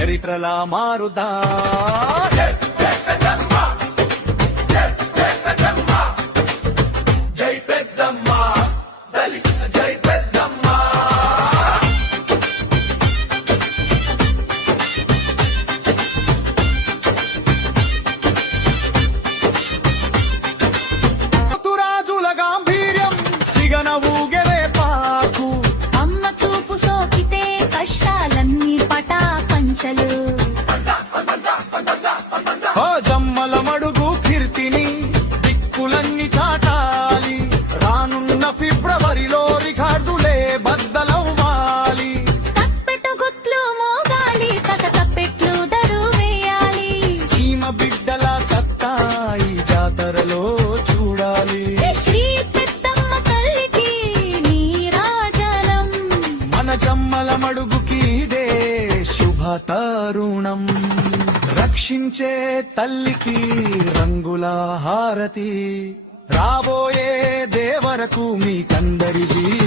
చరిత్రలా మారుదా. జై పెద్దమ్మ దళిత జై పెద్దమ్మ. రాజుల గాంభీర్యం సిగన ఊగెవే పాకు. అమ్మ చూపు సోకితే కష్టాలన్నీ పటా పంచలు. జమ్మల మడుగు కీర్తిని దిక్కులన్నీ చాటాలి. రానున్న ఫిబ్రవరిలో రికార్డులే బద్దలవ్వాలి. తప్పెటు గుట్లు మోగాలి, తప్పెట్లు దరువేయాలి. సీమ బిడ్డల సత్తా ఈ జాతరలో చూడాలి. శ్రీ పెద్దమ్మ తల్లికి నీరాజనం. మన జమ్మల మడుగుకి ఇదే శుభ తరుణం. రక్షించే తల్లికి రంగుల హారతి. రాబోయే దేవరకు మీకందరిది